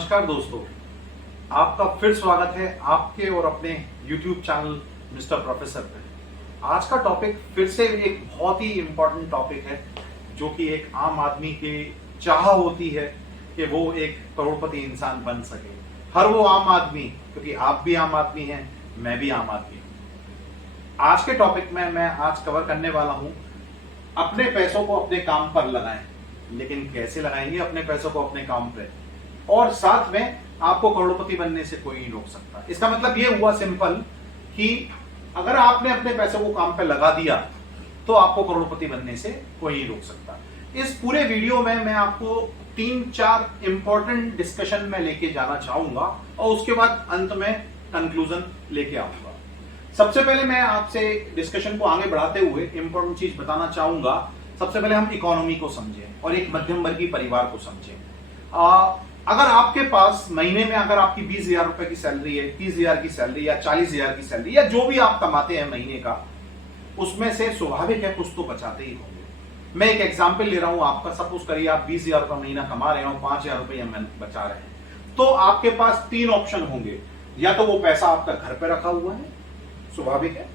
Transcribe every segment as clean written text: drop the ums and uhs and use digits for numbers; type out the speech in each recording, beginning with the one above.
नमस्कार दोस्तों, आपका फिर स्वागत है आपके और अपने YouTube चैनल मिस्टर प्रोफेसर पे। आज का टॉपिक फिर से एक बहुत ही इंपॉर्टेंट टॉपिक है जो कि एक आम आदमी की चाह होती है कि वो एक करोड़पति इंसान बन सके। हर वो आम आदमी, क्योंकि आप भी आम आदमी हैं, मैं भी आम आदमी हूं। आज के टॉपिक में मैं आज कवर करने वाला हूं अपने पैसों को अपने काम पर लगाएं। लेकिन कैसे लगाएंगे अपने पैसों को अपने काम पे, और साथ में आपको करोड़पति बनने से कोई नहीं रोक सकता। इसका मतलब ये हुआ सिंपल कि अगर आपने अपने पैसों को काम पे लगा दिया तो आपको करोड़पति बनने से कोई नहीं रोक सकता। इस पूरे वीडियो में मैं आपको 3-4 इंपॉर्टेंट डिस्कशन में लेके जाना चाहूंगा और उसके बाद अंत में कंक्लूजन लेके आऊंगा। सबसे पहले मैं आपसे डिस्कशन को आगे बढ़ाते हुए इंपॉर्टेंट चीज बताना चाहूंगा। सबसे पहले हम इकोनॉमी को समझें और एक मध्यम वर्गीय परिवार को समझें। अगर आपके पास महीने में अगर आपकी 20,000 रुपए की सैलरी है, 30,000 की सैलरी या 40,000 की सैलरी या जो भी आप कमाते हैं महीने का, उसमें से स्वाभाविक है कुछ तो बचाते ही होंगे। मैं एक एग्जांपल ले रहा हूं आपका। सपोज करिए आप 20,000 रुपए महीना कमा रहे हो, 5,000 रुपए बचा रहे हैं, तो आपके पास 3 ऑप्शन होंगे। या तो वो पैसा आपका घर पे रखा हुआ है, स्वाभाविक है,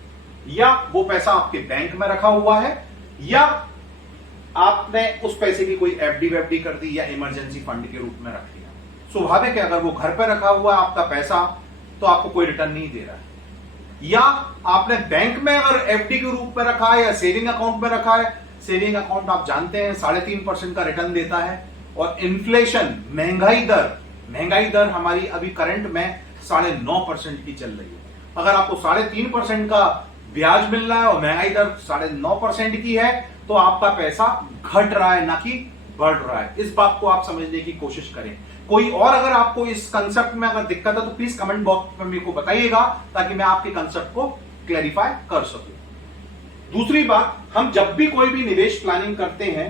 या वो पैसा आपके बैंक में रखा हुआ है, या आपने उस पैसे की कोई एफडी वेफडी कर दी या इमरजेंसी फंड के रूप में रख लिया। स्वाभाविक है अगर वो घर पर रखा हुआ है आपका पैसा, तो आपको कोई रिटर्न नहीं दे रहा है। या आपने बैंक में अगर एफडी के रूप में रखा है या सेविंग अकाउंट में रखा है। सेविंग अकाउंट आप जानते हैं 3.5% का रिटर्न देता है। और इन्फ्लेशन, महंगाई दर हमारी अभी करंट में 9.5% की चल रही है। अगर आपको 3.5% का ब्याज मिल रहा है और महंगाई दर 9.5% की है, तो आपका पैसा घट रहा है, ना कि बढ़ रहा है। इस बात को आप समझने की कोशिश करें। कोई और अगर आपको इस कंसेप्ट में अगर दिक्कत है तो प्लीज कमेंट बॉक्स में मेरे को बताइएगा, ताकि मैं आपके कंसेप्ट को क्लैरिफाई कर सकूं। दूसरी बात, हम जब भी कोई भी निवेश प्लानिंग करते हैं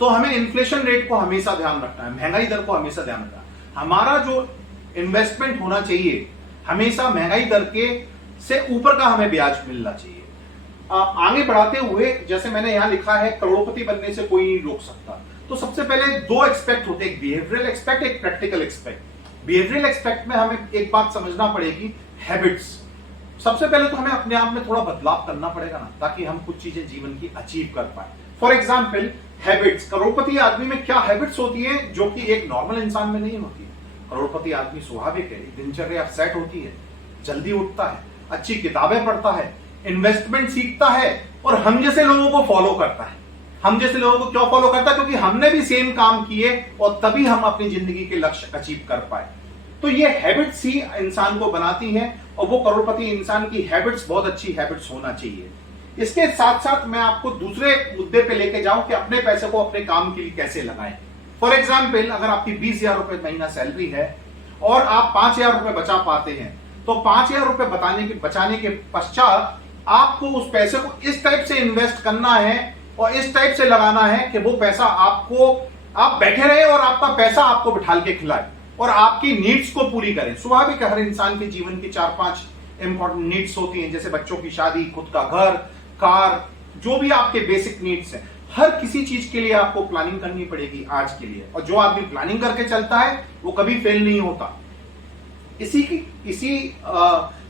तो हमें इन्फ्लेशन रेट को हमेशा ध्यान रखना है, महंगाई दर को हमेशा ध्यान रखना है। हमारा जो इन्वेस्टमेंट होना चाहिए हमेशा महंगाई दर के से ऊपर का हमें ब्याज मिलना चाहिए। आगे बढ़ाते हुए, जैसे मैंने यहां लिखा है, करोड़पति बनने से कोई नहीं रोक सकता। तो सबसे पहले 2 एक्सपेक्ट होते हैं, एक बिहेवियरल एक्सपेक्ट, एक प्रैक्टिकल एक्सपेक्ट। बिहेवियरल एक्सपेक्ट में हमें एक बात समझना पड़ेगी, हैबिट्स। सबसे पहले तो हमें अपने आप में थोड़ा बदलाव करना पड़ेगा ना, ताकि हम कुछ चीजें जीवन की अचीव कर पाए। For example habits. करोड़पति आदमी में क्या हैबिट्स होती है जो कि एक नॉर्मल इंसान में नहीं होती है। करोड़पति आदमी स्वाभाविक है, दिनचर्या सेट होती है, जल्दी उठता है, अच्छी किताबें पढ़ता है, इन्वेस्टमेंट सीखता है और हम जैसे लोगों को फॉलो करता है। हम जैसे लोगों को क्यों फॉलो करता है? क्योंकि हमने भी सेम काम किए और तभी हम अपनी जिंदगी के लक्ष्य अचीव कर पाए। तो ये हैबिट्स ही इंसान को बनाती हैं, और वो करोड़पति इंसान की हैबिट्स बहुत अच्छी हैबिट्स होना चाहिए। इसके साथ साथ मैं आपको दूसरे मुद्दे पे लेके जाऊं कि अपने पैसे को अपने काम के लिए कैसे लगाएं। फॉर एग्जाम्पल, अगर आपकी 20,000 रुपए महीना सैलरी है और आप 5,000 रुपए बचा पाते हैं, तो 5,000 रुपए बचाने के पश्चात आपको उस पैसे को इस टाइप से इन्वेस्ट करना है और इस टाइप से लगाना है कि वो पैसा आप बैठे रहे और आपका पैसा आपको बिठाल के खिलाए और आपकी नीड्स को पूरी करें। स्वाभाविक है हर इंसान के जीवन की 4-5 इंपॉर्टेंट नीड्स होती हैं, जैसे बच्चों की शादी, खुद का घर, कार, जो भी आपके बेसिक नीड्स हैं। हर किसी चीज के लिए आपको प्लानिंग करनी पड़ेगी आज के लिए, और जो आदमी प्लानिंग करके चलता है वो कभी फेल नहीं होता। इसी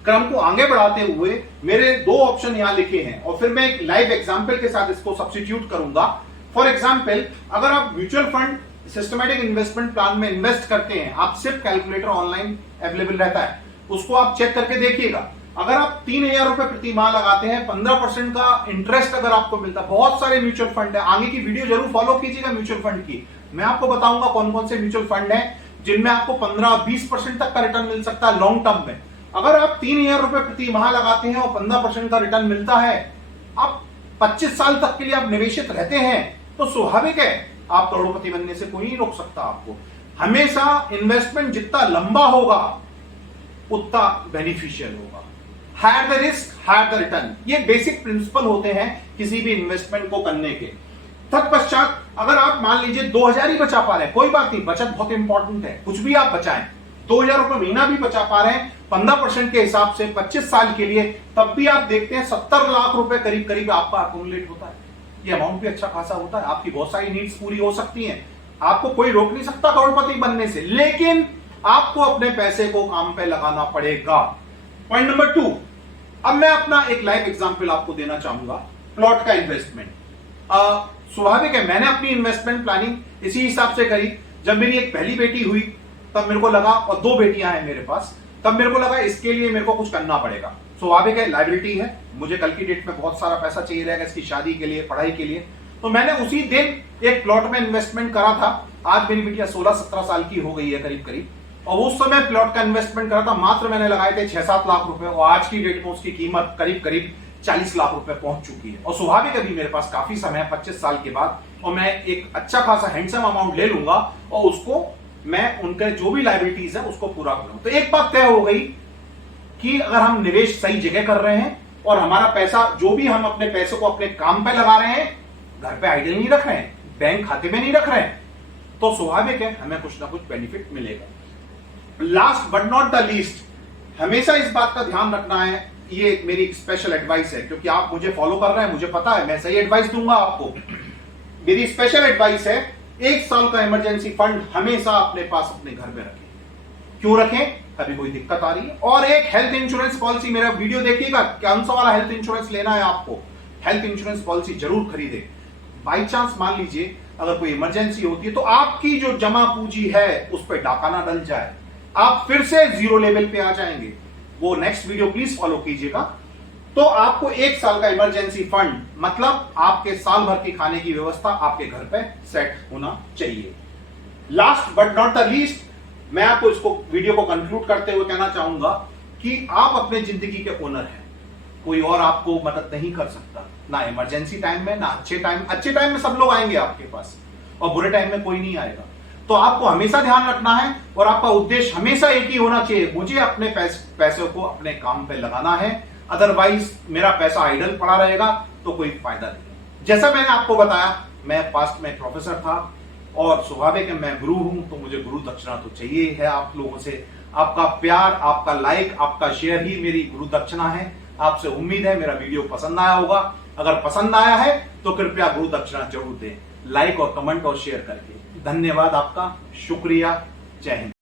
क्रम को आगे बढ़ाते हुए मेरे 2 ऑप्शन यहां लिखे हैं और फिर मैं एक लाइव एग्जांपल के साथ इसको सब्स्टिट्यूट करूंगा। फॉर एग्जांपल, अगर आप mutual fund systematic investment plan में इन्वेस्ट करते हैं, आप सिर्फ कैलकुलेटर ऑनलाइन अवेलेबल रहता है, उसको आप चेक करके देखिएगा। अगर आप 3,000 रुपए प्रति माह लगाते हैं, 15% का इंटरेस्ट अगर आपको मिलता है। बहुत सारे म्यूचुअल फंड है, आगे की वीडियो जरूर फॉलो कीजिएगा म्यूचुअल फंड की। मैं आपको बताऊंगा कौन कौन से म्यूचुअल फंड है जिनमें आपको 15-20% तक का रिटर्न मिल सकता है लॉन्ग टर्म में। अगर आप 3,000 रुपए प्रति माह लगाते हैं और 15% का रिटर्न मिलता है, आप 25 साल तक के लिए आप निवेशित रहते हैं, तो स्वाभाविक है आप करोड़पति बनने से कोई नहीं रोक सकता आपको। हमेशा इन्वेस्टमेंट जितना लंबा होगा उतना बेनिफिशियल होगा। Higher the risk higher the return, ये बेसिक प्रिंसिपल होते हैं किसी भी इन्वेस्टमेंट को करने के। तत्पश्चात अगर आप मान लीजिए 2,000 ही बचा पा रहे हैं, कोई बात नहीं, बचत बहुत इंपॉर्टेंट है, कुछ भी आप बचाएं। 2,000 रुपए महीना भी बचा पा रहे हैं 15% के हिसाब से 25 साल के लिए, तब भी आप देखते हैं 70 लाख रुपए करीब आपका अक्यूमुलेट होता है। ये अमाउंट भी अच्छा खासा होता है, आपकी बहुत सारी नीड्स पूरी हो सकती हैं। आपको कोई रोक नहीं सकता करोड़पति बनने से, लेकिन आपको अपने पैसे को काम पे लगाना पड़ेगा। पॉइंट नंबर 2, अब मैं अपना एक लाइव एग्जांपल आपको देना चाहूंगा प्लॉट का इन्वेस्टमेंट। स्वाभाविक है, मैंने अपनी इन्वेस्टमेंट प्लानिंग इसी हिसाब से करी। जब मेरी एक पहली बेटी हुई तब मेरे को लगा, और 2 बेटियां हैं मेरे पास, तब मेरे को लगा इसके लिए मेरे को कुछ करना पड़ेगा। स्वाभाविक है, लायबिलिटी है, मुझे कल की डेट में बहुत सारा पैसा चाहिए रहेगा इसकी शादी के लिए, पढ़ाई के लिए। तो मैंने उसी दिन एक प्लॉट में इन्वेस्टमेंट करा था। आज मेरी बेटियां 16-17 साल की हो गई है करीब करीब, और उस समय प्लॉट का इन्वेस्टमेंट करा था, मात्र मैंने लगाए थे 6-7 लाख रुपए, और आज की डेट में उसकी कीमत करीब करीब 40 लाख रुपए पहुंच चुकी है। और स्वाभाविक अभी मेरे पास काफी समय है, 25 साल के बाद, और मैं एक अच्छा खासा हैंडसम अमाउंट ले लूंगा और उसको मैं उनके जो भी लायबिलिटीज है उसको पूरा करूंगा। तो एक बात तय हो गई कि अगर हम निवेश सही जगह कर रहे हैं और हमारा पैसा, जो भी हम अपने पैसे को अपने काम पे लगा रहे हैं, घर पे आइडल नहीं रख रहे हैं, बैंक खाते में नहीं रख रहे हैं, तो स्वाभाविक है हमें कुछ ना कुछ बेनिफिट मिलेगा। Last but not the least, हमेशा इस बात का ध्यान रखना है, ये मेरी स्पेशल एडवाइस है, क्योंकि आप मुझे फॉलो कर रहे हैं, मुझे पता है मैं सही एडवाइस दूंगा आपको। मेरी स्पेशल एडवाइस है, 1 साल का इमरजेंसी फंड हमेशा अपने पास अपने घर में रखें। क्यों रखें? कभी कोई दिक्कत आ रही है। और एक हेल्थ इंश्योरेंस पॉलिसी, मेरा वीडियो देखिएगा, कौन सा वाला हेल्थ इंश्योरेंस लेना है आपको, हेल्थ इंश्योरेंस पॉलिसी जरूर खरीदे। बाई चांस मान लीजिए अगर कोई इमरजेंसी होती है तो आपकी जो जमा पूंजी है उस पर डाका ना डल जाए, आप फिर से 0 लेवल पे आ जाएंगे। वो नेक्स्ट वीडियो प्लीज फॉलो कीजिएगा। तो आपको 1 साल का इमरजेंसी फंड, मतलब आपके साल भर की खाने की व्यवस्था आपके घर पे सेट होना चाहिए। Last but not the least, मैं आपको इसको वीडियो को कंक्लूड करते हुए कहना चाहूंगा कि आप अपने जिंदगी के ओनर हैं, कोई और आपको मदद नहीं कर सकता, ना इमरजेंसी टाइम में, ना अच्छे टाइम में सब लोग आएंगे आपके पास, और बुरे टाइम में कोई नहीं आएगा। तो आपको हमेशा ध्यान रखना है, और आपका उद्देश्य हमेशा एक ही होना चाहिए, मुझे अपने पैसों को अपने काम पे लगाना है, अदरवाइज मेरा पैसा आइडल पड़ा रहेगा तो कोई फायदा नहीं। जैसा मैंने आपको बताया, मैं पास्ट में प्रोफेसर था, और स्वाभाविक है मैं गुरु हूं, तो मुझे गुरु दक्षिणा तो चाहिए है आप लोगों से। आपका प्यार, आपका लाइक, आपका शेयर ही मेरी गुरु दक्षिणा है। आपसे उम्मीद है मेरा वीडियो पसंद आया होगा। अगर पसंद आया है तो कृपया गुरु दक्षिणा जरूर दें, लाइक और कमेंट और शेयर करके। धन्यवाद आपका, शुक्रिया, जय हिंद।